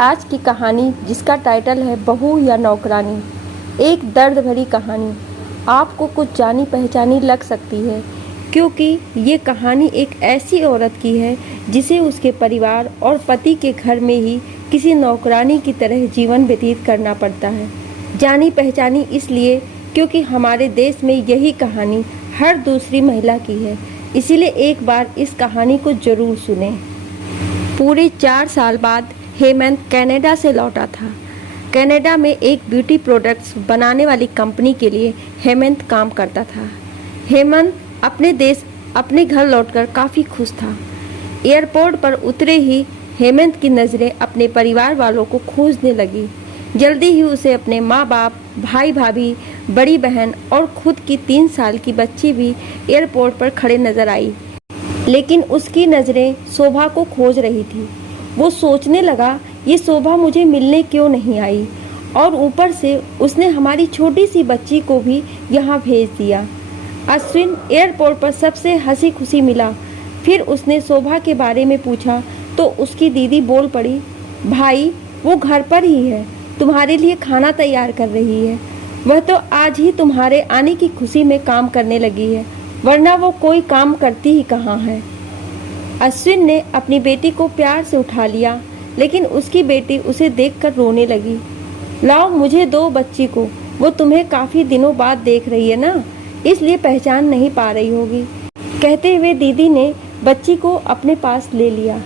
आज की कहानी जिसका टाइटल है बहू या नौकरानी, एक दर्द भरी कहानी आपको कुछ जानी पहचानी लग सकती है, क्योंकि ये कहानी एक ऐसी औरत की है जिसे उसके परिवार और पति के घर में ही किसी नौकरानी की तरह जीवन व्यतीत करना पड़ता है। जानी पहचानी इसलिए क्योंकि हमारे देश में यही कहानी हर दूसरी महिला की है, इसीलिए एक बार इस कहानी को जरूर सुनें। पूरे 4 साल बाद हेमंत कनाडा से लौटा था। कनाडा में एक ब्यूटी प्रोडक्ट्स बनाने वाली कंपनी के लिए हेमंत काम करता था। हेमंत अपने घर लौटकर काफ़ी खुश था। एयरपोर्ट पर उतरे ही हेमंत की नज़रें अपने परिवार वालों को खोजने लगी। जल्दी ही उसे अपने माँ बाप, भाई भाभी, बड़ी बहन और खुद की 3 साल की बच्ची भी एयरपोर्ट पर खड़े नजर आई। लेकिन उसकी नज़रें शोभा को खोज रही थी। वो सोचने लगा, ये शोभा मुझे मिलने क्यों नहीं आई, और ऊपर से उसने हमारी छोटी सी बच्ची को भी यहाँ भेज दिया। अश्विन एयरपोर्ट पर सबसे हंसी खुशी मिला। फिर उसने शोभा के बारे में पूछा तो उसकी दीदी बोल पड़ी, भाई वो घर पर ही है, तुम्हारे लिए खाना तैयार कर रही है। वह तो आज ही तुम्हारे आने की खुशी में काम करने लगी है, वरना वो कोई काम करती ही कहाँ है। अश्विन ने अपनी बेटी को प्यार से उठा लिया, लेकिन उसकी बेटी उसे देखकर रोने लगी। लाओ मुझे दो बच्ची को, वो तुम्हें काफ़ी दिनों बाद देख रही है ना, इसलिए पहचान नहीं पा रही होगी। कहते हुए दीदी ने बच्ची को अपने पास ले लिया।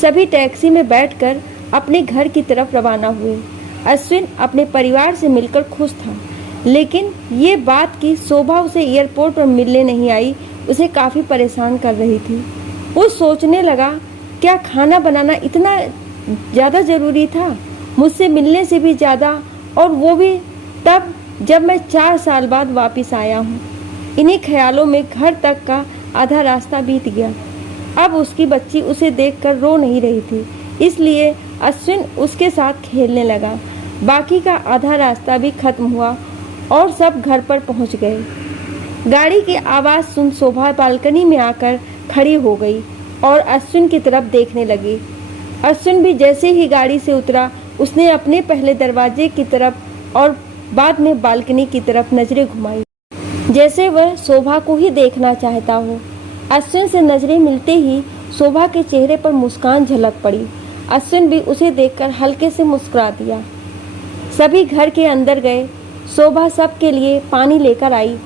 सभी टैक्सी में बैठकर अपने घर की तरफ रवाना हुए। अश्विन अपने परिवार से मिलकर खुश था, लेकिन ये बात कि शोभा उसे एयरपोर्ट पर मिलने नहीं आई उसे काफ़ी परेशान कर रही थी। वो सोचने लगा, क्या खाना बनाना इतना ज़्यादा ज़रूरी था, मुझसे मिलने से भी ज़्यादा, और वो भी तब जब मैं 4 साल बाद वापस आया हूँ। इन्हीं ख्यालों में घर तक का आधा रास्ता बीत गया। अब उसकी बच्ची उसे देखकर रो नहीं रही थी, इसलिए अश्विन उसके साथ खेलने लगा। बाकी का आधा रास्ता भी खत्म हुआ और सब घर पर पहुँच गए। गाड़ी की आवाज़ सुन शोभा बालकनी में आकर खड़ी हो गई और अश्विन की तरफ देखने लगी। अश्विन भी जैसे ही गाड़ी से उतरा, उसने अपने पहले दरवाजे की तरफ और बाद में बालकनी की तरफ नजरें घुमाई, जैसे वह शोभा को ही देखना चाहता हो। अश्विन से नजरें मिलते ही शोभा के चेहरे पर मुस्कान झलक पड़ी। अश्विन भी उसे देखकर हल्के से मुस्कुरा दिया। सभी घर के अंदर गए। शोभा सबके लिए पानी लेकर आई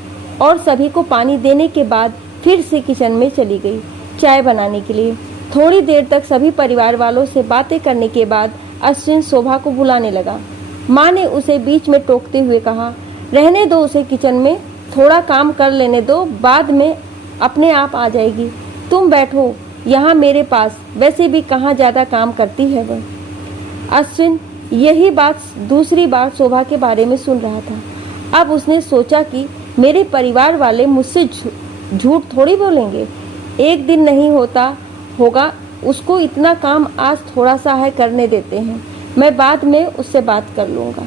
और सभी को पानी देने के बाद फिर से किचन में चली गई चाय बनाने के लिए। थोड़ी देर तक सभी परिवार वालों से बातें करने के बाद अश्विन शोभा को बुलाने लगा। माँ ने उसे बीच में टोकते हुए कहा, रहने दो उसे किचन में, थोड़ा काम कर लेने दो, बाद में अपने आप आ जाएगी। तुम बैठो यहाँ मेरे पास, वैसे भी कहाँ ज़्यादा काम करती है वह। अश्विन यही बात दूसरी बार शोभा के बारे में सुन रहा था। अब उसने सोचा कि मेरे परिवार वाले मुझसे झूठ थोड़ी बोलेंगे। एक दिन नहीं होगा उसको इतना काम, आज थोड़ा सा है करने देते हैं, मैं बाद में उससे बात कर लूँगा।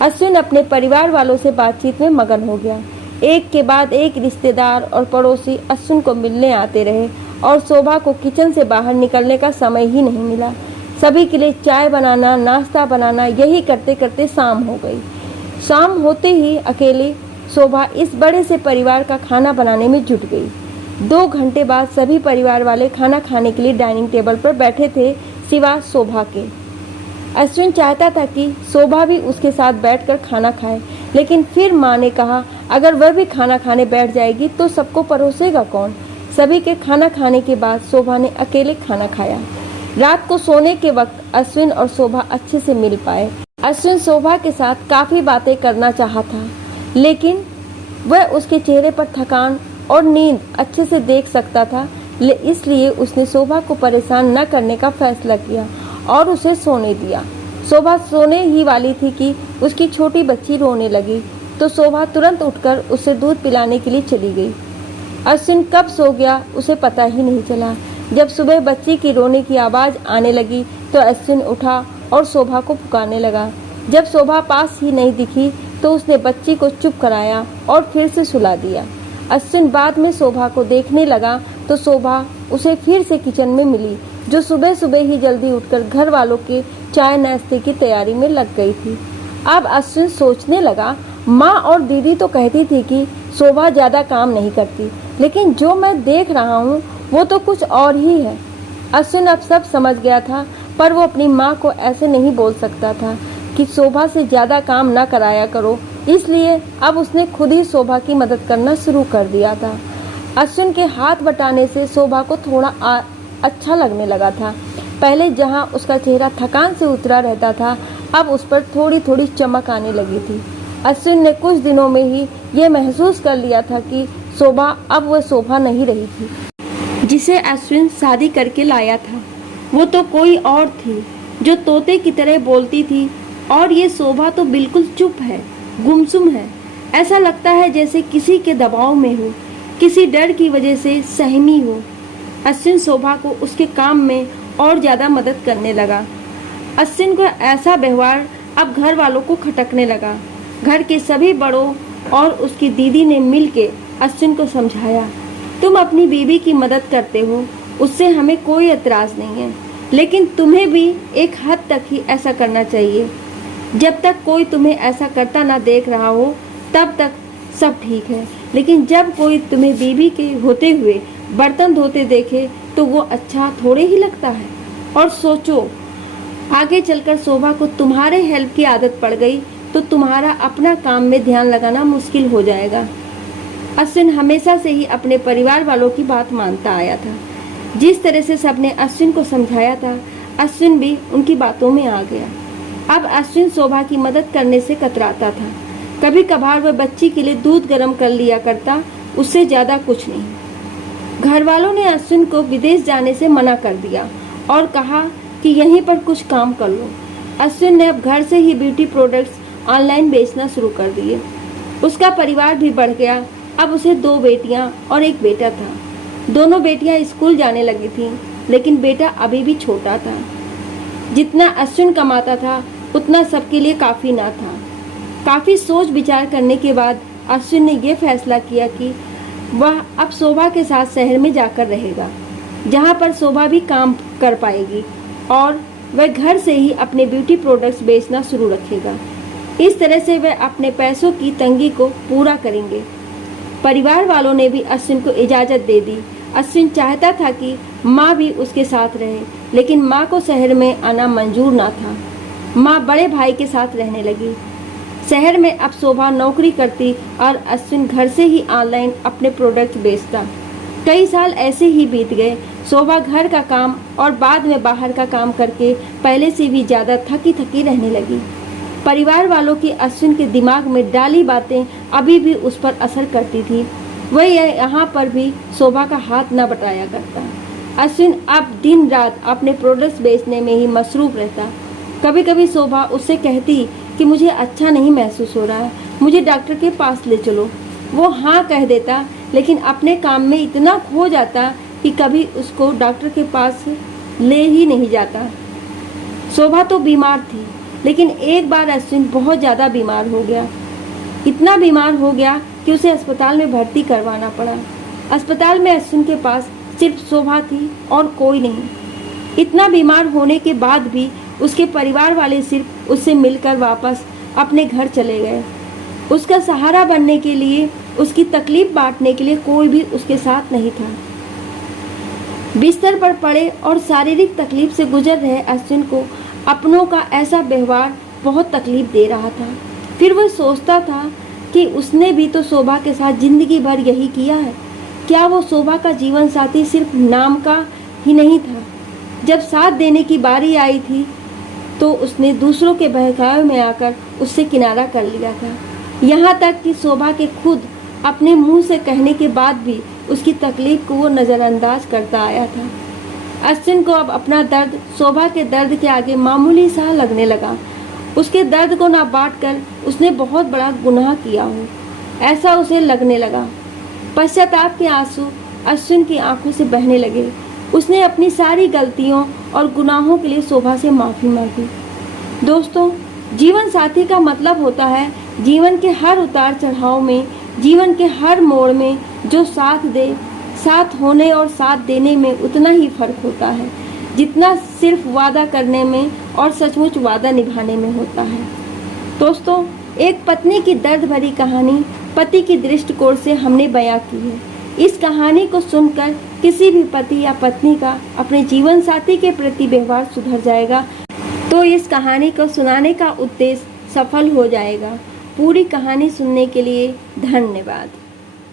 अश्विन अपने परिवार वालों से बातचीत में मगन हो गया। एक के बाद एक रिश्तेदार और पड़ोसी अश्विन को मिलने आते रहे और शोभा को किचन से बाहर निकलने का समय ही नहीं मिला। सभी के लिए चाय बनाना, नाश्ता बनाना, यही करते करते शाम हो गई। शाम होते ही अकेले शोभा इस बड़े से परिवार का खाना बनाने में जुट गई। 2 घंटे बाद सभी परिवार वाले खाना खाने के लिए डाइनिंग टेबल पर बैठे थे, सिवा शोभा के। अश्विन चाहता था कि शोभा भी उसके साथ बैठकर खाना खाए, लेकिन फिर माँ ने कहा, अगर वह भी खाना खाने बैठ जाएगी तो सबको परोसेगा कौन। सभी के खाना खाने के बाद शोभा ने अकेले खाना खाया। रात को सोने के वक्त अश्विन और शोभा अच्छे से मिल पाए। अश्विन शोभा के साथ काफ़ी बातें करना चाहा था, लेकिन वह उसके चेहरे पर थकान और नींद अच्छे से देख सकता था, इसलिए उसने शोभा को परेशान न करने का फैसला किया और उसे सोने दिया। शोभा सोने ही वाली थी कि उसकी छोटी बच्ची रोने लगी, तो शोभा तुरंत उठकर उसे दूध पिलाने के लिए चली गई। अश्विन कब सो गया उसे पता ही नहीं चला। जब सुबह बच्ची की रोने की आवाज़ आने लगी तो अश्विन उठा और शोभा को पुकारने लगा। जब शोभा पास ही नहीं दिखी तो उसने बच्ची को चुप कराया और फिर से सुला दिया। अश्विन बाद में शोभा को देखने लगा तो शोभा उसे फिर से किचन में मिली, जो सुबह सुबह ही जल्दी उठकर घर वालों के चाय नाश्ते की तैयारी में लग गई थी। अब अश्विन सोचने लगा, माँ और दीदी तो कहती थी कि शोभा ज़्यादा काम नहीं करती, लेकिन जो मैं देख रहा हूँ वो तो कुछ और ही है। अश्विन अब सब समझ गया था, पर वो अपनी माँ को ऐसे नहीं बोल सकता था कि शोभा से ज़्यादा काम ना कराया करो, इसलिए अब उसने खुद ही शोभा की मदद करना शुरू कर दिया था। अश्विन के हाथ बटाने से शोभा को थोड़ा अच्छा लगने लगा था। पहले जहाँ उसका चेहरा थकान से उतरा रहता था, अब उस पर थोड़ी थोड़ी चमक आने लगी थी। अश्विन ने कुछ दिनों में ही ये महसूस कर लिया था कि शोभा अब वह शोभा नहीं रही थी जिसे अश्विन शादी करके लाया था। वो तो कोई और थी जो तोते की तरह बोलती थी, और ये शोभा तो बिल्कुल चुप है, गुमसुम है। ऐसा लगता है जैसे किसी के दबाव में हो, किसी डर की वजह से सहमी हो। अश्विन शोभा को उसके काम में और ज़्यादा मदद करने लगा। अश्विन का ऐसा व्यवहार अब घर वालों को खटकने लगा। घर के सभी बड़ों और उसकी दीदी ने मिलकर अश्विन को समझाया, तुम अपनी बीवी की मदद करते हो, उससे हमें कोई एतराज़ नहीं है, लेकिन तुम्हें भी एक हद तक ही ऐसा करना चाहिए। जब तक कोई तुम्हें ऐसा करता ना देख रहा हो तब तक सब ठीक है, लेकिन जब कोई तुम्हें बीवी के होते हुए बर्तन धोते देखे तो वो अच्छा थोड़े ही लगता है। और सोचो, आगे चलकर शोभा को तुम्हारे हेल्प की आदत पड़ गई तो तुम्हारा अपना काम में ध्यान लगाना मुश्किल हो जाएगा। अश्विन हमेशा से ही अपने परिवार वालों की बात मानता आया था। जिस तरह से सबने अश्विन को समझाया था, अश्विन भी उनकी बातों में आ गया। अब अश्विन शोभा की मदद करने से कतराता था। कभी कभार वह बच्ची के लिए दूध गर्म कर लिया करता, उससे ज़्यादा कुछ नहीं। घर वालों ने अश्विन को विदेश जाने से मना कर दिया और कहा कि यहीं पर कुछ काम कर लो। अश्विन ने अब घर से ही ब्यूटी प्रोडक्ट्स ऑनलाइन बेचना शुरू कर दिए। उसका परिवार भी बढ़ गया। अब उसे 2 बेटियां और 1 बेटा था। दोनों बेटियां स्कूल जाने लगी थीं, लेकिन बेटा अभी भी छोटा था। जितना अश्विन कमाता था उतना सबके लिए काफ़ी ना था। काफ़ी सोच विचार करने के बाद अश्विन ने यह फैसला किया कि वह अब शोभा के साथ शहर में जाकर रहेगा, जहां पर शोभा भी काम कर पाएगी और वह घर से ही अपने ब्यूटी प्रोडक्ट्स बेचना शुरू रखेगा। इस तरह से वह अपने पैसों की तंगी को पूरा करेंगे। परिवार वालों ने भी अश्विन को इजाज़त दे दी। अश्विन चाहता था कि माँ भी उसके साथ रहे, लेकिन माँ को शहर में आना मंजूर ना था। माँ बड़े भाई के साथ रहने लगी। शहर में अब शोभा नौकरी करती और अश्विन घर से ही ऑनलाइन अपने प्रोडक्ट बेचता। कई साल ऐसे ही बीत गए। शोभा घर का काम और बाद में बाहर का काम करके पहले से भी ज़्यादा थकी थकी रहने लगी। परिवार वालों की अश्विन के दिमाग में डाली बातें अभी भी उस पर असर करती थी। वह यहाँ पर भी शोभा का हाथ न बटाया करता। अश्विन अब दिन रात अपने प्रोडक्ट्स बेचने में ही मसरूफ़ रहता। कभी कभी शोभा उससे कहती कि मुझे अच्छा नहीं महसूस हो रहा है, मुझे डॉक्टर के पास ले चलो। वो हाँ कह देता, लेकिन अपने काम में इतना खो जाता कि कभी उसको डॉक्टर के पास ले ही नहीं जाता। शोभा तो बीमार थी, लेकिन एक बार अश्विन बहुत ज़्यादा बीमार हो गया। इतना बीमार हो गया कि उसे अस्पताल में भर्ती करवाना पड़ा। अस्पताल में अश्विन के पास सिर्फ शोभा थी और कोई नहीं। इतना बीमार होने के बाद भी उसके परिवार वाले सिर्फ उससे मिलकर वापस अपने घर चले गए। उसका सहारा बनने के लिए, उसकी तकलीफ बांटने के लिए कोई भी उसके साथ नहीं था। बिस्तर पर पड़े और शारीरिक तकलीफ से गुजर रहे अश्विन को अपनों का ऐसा व्यवहार बहुत तकलीफ दे रहा था। फिर वह सोचता था कि उसने भी तो शोभा के साथ जिंदगी भर यही किया है। क्या वो शोभा का जीवन साथी सिर्फ नाम का ही नहीं था? जब साथ देने की बारी आई थी तो उसने दूसरों के बहकावे में आकर उससे किनारा कर लिया था। यहाँ तक कि शोभा के खुद अपने मुंह से कहने के बाद भी उसकी तकलीफ को वो नज़रअंदाज करता आया था। अश्विन को अब अपना दर्द शोभा के दर्द के आगे मामूली सा लगने लगा। उसके दर्द को ना बांटकर उसने बहुत बड़ा गुनाह किया हो, ऐसा उसे लगने लगा। पश्चाताप के आंसू अश्विन की आंखों से बहने लगे। उसने अपनी सारी गलतियों और गुनाहों के लिए शोभा से माफ़ी मांगी। दोस्तों, जीवन साथी का मतलब होता है जीवन के हर उतार चढ़ाव में, जीवन के हर मोड़ में जो साथ दे। साथ होने और साथ देने में उतना ही फर्क होता है। जितना सिर्फ वादा करने में और सचमुच वादा निभाने में होता है। दोस्तों, एक पत्नी की दर्द भरी कहानी पति की दृष्टिकोण से हमने बयां की है। इस कहानी को सुनकर किसी भी पति या पत्नी का अपने जीवन साथी के प्रति व्यवहार सुधर जाएगा, तो इस कहानी को सुनाने का उद्देश्य सफल हो जाएगा। पूरी कहानी सुनने के लिए धन्यवाद।